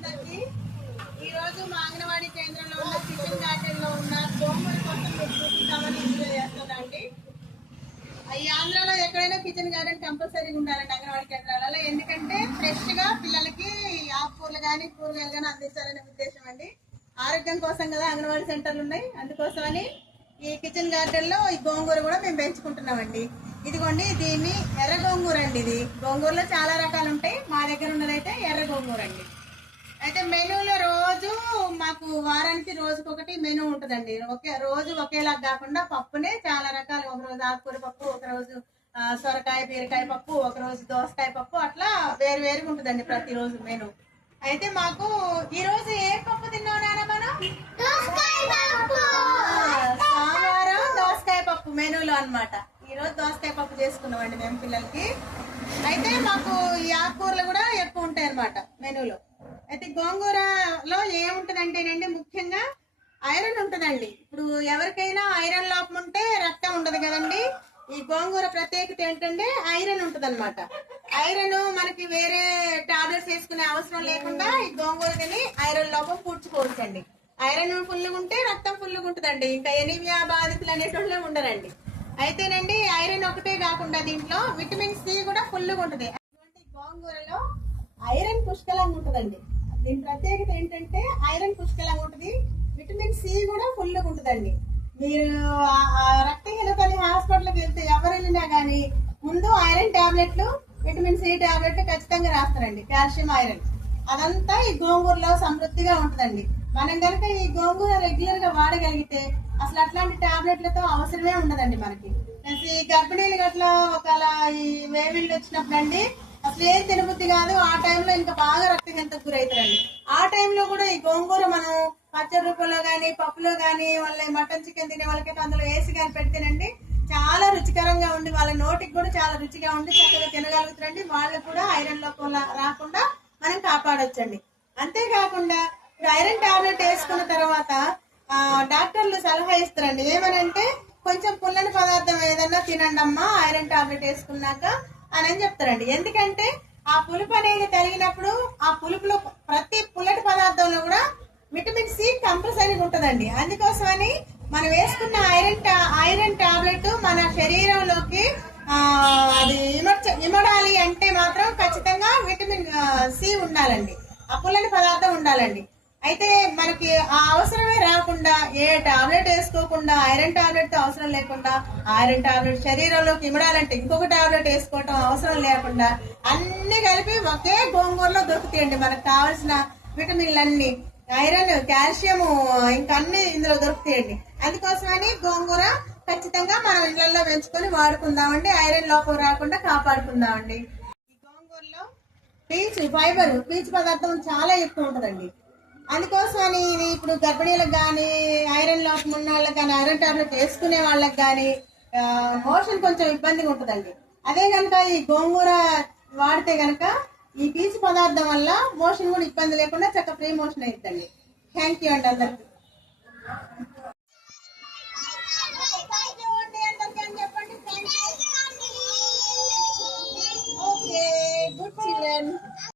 అందరికి ఈ రోజు మా అంగన్వాడీ కేంద్రంలో ఉన్న కిచెన్ గార్డెన్ లో ఉన్న గోంగూర కోసం మీకు చూపిస్తామని చేస్తానండి. ఈ ఆంధ్రాలో ఎక్కడైనా కిచెన్ గార్డెన్ కంపల్సరీగా ఉండాలండి అంగన్వాడీ కేంద్రాలలో. ఎందుకంటే ఫ్రెష్ గా పిల్లలకి ఆకుకూరలు కానీ కూరగాయలు కానీ అందించాలనే ఉద్దేశం అండి. ఆరోగ్యం కోసం కదా అంగన్వాడీ సెంటర్లు ఉన్నాయి. అందుకోసమని ఈ కిచెన్ గార్డెన్ లో ఈ గోంగూర కూడా మేము పెంచుకుంటున్నామండి. ఇదిగోండి, దీన్ని ఎర్ర గోంగూర అండి. ఇది గోంగూరలో చాలా రకాలు ఉంటాయి. మా దగ్గర ఉన్నదైతే ఎర్ర గోంగూర అండి. అయితే మెనూలో రోజు మాకు వారానికి రోజుకొకటి మెనూ ఉంటుందండి. రోజు ఒకేలా కాకుండా పప్పునే చాలా రకాలు, ఒకరోజు ఆకుకూర పప్పు, ఒకరోజు సొరకాయ బీరకాయ పప్పు, ఒకరోజు దోసకాయ పప్పు, అట్లా వేరు వేరుగా ఉంటుందండి ప్రతిరోజు మెనూ. అయితే మాకు ఈ రోజు ఏ పప్పు తిన్నాం నాన్న? మనం సోమవారం దోసకాయ పప్పు మెనూలో అన్నమాట. ఈ రోజు దోసకాయ పప్పు చేసుకున్నామండి మేము పిల్లలకి. అయితే మాకు ఈ ఆకుకూరలు కూడా ఎక్కువ ఉంటాయి అన్నమాట మెనూలో. అయితే గోంగూరలో ఏముంటదంటేనండి, ముఖ్యంగా ఐరన్ ఉంటుందండి. ఇప్పుడు ఎవరికైనా ఐరన్ లోపం ఉంటే రక్తం ఉండదు కదండి. ఈ గోంగూర ప్రత్యేకత ఏంటంటే ఐరన్ ఉంటుంది అనమాట. ఐరన్ మనకి వేరే టాబ్లెట్స్ వేసుకునే అవసరం లేకుండా ఈ గోంగూర తిని ఐరన్ లోపం పూడ్చుకోవచ్చండి. ఐరన్ ఫుల్గా ఉంటే రక్తం ఫుల్గా ఉంటుందండి. ఇంకా ఎనీమియా బాధితులు అనేటోళ్ళే ఉండరండి. అయితేనండి ఐరన్ ఒకటే కాకుండా దీంట్లో విటమిన్ సి కూడా ఫుల్గా ఉంటుంది. అటువంటి గోంగూరలో ఐరన్ పుష్కలంగా ఉంటుందండి. దీని ప్రత్యేకత ఏంటంటే ఐరన్ పుష్కలంగా ఉంటుంది, విటమిన్ సి కూడా ఫుల్గా ఉంటుందండి. మీరు రక్తహీనతని హాస్పిటల్కి వెళ్తే ఎవరు వెళ్ళినా కానీ ముందు ఐరన్ టాబ్లెట్లు, విటమిన్ సి టాబ్లెట్లు ఖచ్చితంగా రాస్తారండి. కాల్షియం ఐరన్ అదంతా ఈ గోంగూరలో సమృద్ధిగా ఉంటుందండి. మనం కనుక ఈ గోంగూర రెగ్యులర్ గా వాడగలిగితే అసలు అట్లాంటి టాబ్లెట్లతో అవసరమే ఉండదండి మనకి. ఈ గర్భిణీలు గట్లా ఒకవేళ ఈ వేవిళ్ళు వచ్చినప్పుడు అండి అసలు ఏం తినబుద్ధి కాదు. ఆ టైంలో ఇంకా బాగా రక్తహీనతకు గురవుతారండి. ఆ టైంలో కూడా ఈ గోంగూర మనం పచ్చడి రూపంలో కానీ పప్పులో కానీ వాళ్ళ మటన్ చికెన్ తినే వాళ్ళకైతే అందులో వేసి కానీ పెడితేనండి చాలా రుచికరంగా ఉండి వాళ్ళ నోటికి కూడా చాలా రుచిగా ఉండి చక్కగా తినగలుగుతారండి. వాళ్ళకు కూడా ఐరన్ లోపం రాకుండా మనం కాపాడొచ్చండి. అంతేకాకుండా ఇప్పుడు ఐరన్ టాబ్లెట్ వేసుకున్న తర్వాత డాక్టర్లు సలహా ఇస్తారండి. ఏమనంటే కొంచెం పుల్లని పదార్థం ఏదన్నా తినండి అమ్మా ఐరన్ టాబ్లెట్ వేసుకున్నాక అని చెప్తారండి. ఎందుకంటే ఆ పులుపు అనేది తగినప్పుడు ఆ పులుపులో ప్రతి పుల్లటి పదార్థంలో కూడా విటమిన్ సి కంపల్సరీగా ఉంటుందండి. అందుకోసమని మనం వేసుకున్న ఐరన్ టాబ్లెట్ మన శరీరంలోకి అది ఇమడాలి అంటే మాత్రం ఖచ్చితంగా విటమిన్ సి ఉండాలండి. ఆ పుల్లని పదార్థం ఉండాలండి. అయితే మనకి ఆ అవసరమే రాకుండా ఏ టాబ్లెట్ వేసుకోకుండా ఐరన్ టాబ్లెట్ అవసరం లేకుండా ఐరన్ టాబ్లెట్ శరీరంలోకి ఇమడాలంటే ఇంకొక టాబ్లెట్ వేసుకోవటం అవసరం లేకుండా అన్ని కలిపి ఒకే గోంగూరలో దొరుకుతాయండి. మనకు కావాల్సిన విటమిన్లన్నీ, ఐరన్, కాల్షియం, ఇంకా అన్ని ఇందులో దొరుకుతాయండి. అందుకోసమని గోంగూర ఖచ్చితంగా మనం ఇళ్లలో పెంచుకొని వాడుకుందామండి. ఐరన్ లోపం రాకుండా కాపాడుకుందామండి. ఈ గోంగూరలో పీచు పదార్థం చాలా ఎక్కువ ఉంటుందండి. అందుకోసమని ఇది ఇప్పుడు గర్భిణీలకు కానీ ఐరన్ లోపం ఉన్న వాళ్ళకి కానీ ఐరన్ టాబ్లెట్ వేసుకునే వాళ్ళకి కానీ మోషన్ కొంచెం ఇబ్బందిగా ఉంటుందండి. అదే కనుక ఈ గోంగూర వాడితే కనుక ఈ పీచు పదార్థం వల్ల మోషన్ కూడా ఇబ్బంది లేకుండా చక్కగా ఫ్రీ మోషన్ అవుతుందండి. థ్యాంక్ యూ అండి అందరికి.